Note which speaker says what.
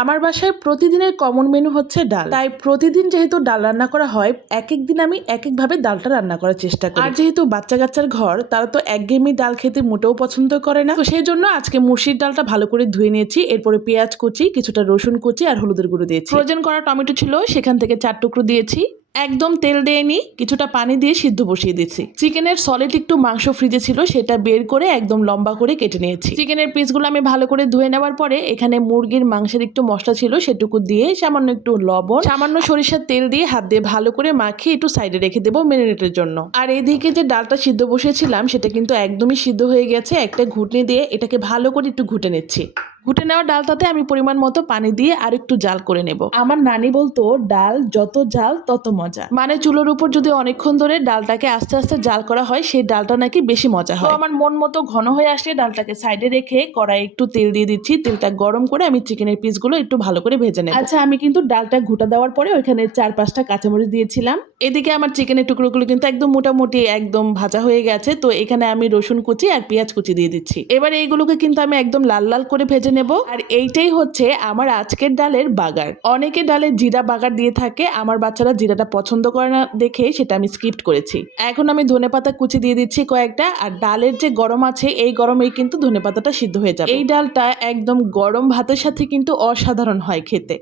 Speaker 1: আমার বাসায় প্রতিদিনের কমন মেনু হচ্ছে ডাল। তাই প্রতিদিন যেহেতু ডাল রান্না করা হয় এক এক দিন আমি এক একভাবে ডালটা রান্না করার চেষ্টা করি। আর যেহেতু বাচ্চা কাচ্চার ঘর, তারা তো একঘেয়েমি ডাল খেতে মোটেও পছন্দ করে না। তো সেই জন্য আজকে মুসির ডালটা ভালো করে ধুয়ে নিয়েছি, এরপরে পেঁয়াজ কুচি, কিছুটা রসুন কুচি আর হলুদের গুঁড়ো দিয়েছি। ফ্রোজেন করা টমেটো ছিল, সেখান থেকে চার টুকরো দিয়েছি। একদম তেল দেয়নি কিছুটা পানি দিয়ে সিদ্ধ বসিয়ে দিচ্ছি। চিকেনের সলিড একটু মাংস ফ্রিজে ছিল, সেটা বের করে একদম লম্বা করে কেটে নিয়েছি। চিকেনের পিসগুলো আমি ভালো করে ধুয়ে নেওয়ার পরে, এখানে মুরগির মাংসের একটু মশলা ছিল, সেটুকু দিয়ে সামান্য একটু লবণ, সামান্য সরিষার তেল দিয়ে হাত দিয়ে ভালো করে মাখিয়ে একটু সাইডে রেখে দেবো মেরিনেটের জন্য। আর এইদিকে যে ডালটা সিদ্ধ বসিয়েছিলাম, সেটা কিন্তু একদমই সিদ্ধ হয়ে গেছে, একটা ঘুটনি দিয়ে এটাকে ভালো করে একটু ঘুটে নিচ্ছি। ঘুটে নেওয়া ডালটাতে আমি পরিমাণ মতো পানি দিয়ে আর একটু জাল করে নেব। আমার নানি বলতো ডাল যত জাল তত মজা। মানে চুলোর উপর যদি অনেকক্ষণ ধরে ডালটাকে আস্তে আস্তে জাল করা হয় সেই ডালটা নাকি বেশি মজা হয়। আমার মন মতো ঘন হয়ে আসলে ডালটাকে সাইডে রেখে কড়াই একটু তেল দিয়ে দিচ্ছি। তেলটা গরম করে আমি চিকেনের পিসগুলো একটু ভালো করে ভেজে নেব। আচ্ছা আমি কিন্তু ডালটা ঘুটা দেওয়ার পরে ওইখানে চার পাঁচটা কাঁচামরিচ দিয়েছিলাম। এদিকে আমার চিকেনের টুকরোগুলো কিন্তু একদম মোটামুটি একদম ভাজা হয়ে গেছে। তো এখানে আমি রসুন কুচি আর পেঁয়াজ কুচি দিয়ে দিচ্ছি। এবার এইগুলোকে কিন্তু আমি একদম লাল লাল করে ভেজে নেব। আর এইটাই হচ্ছে আমার আজকের ডালের বাগার। অনেকে ডালে জিরা বাগার দিয়ে থাকে, আমার বাচ্চারা জিরাটা পছন্দ করে না দেখে সেটা আমি স্কিপ্ট করেছি। এখন আমি ধনে পাতা কুচি দিয়ে দিচ্ছি কয়েকটা, আর ডালের যে গরম আছে, এই গরমেই কিন্তু ধনে পাতাটা সিদ্ধ হয়ে যাবে। এই ডালটা একদম গরম ভাতের সাথে কিন্তু অসাধারণ হয় খেতে।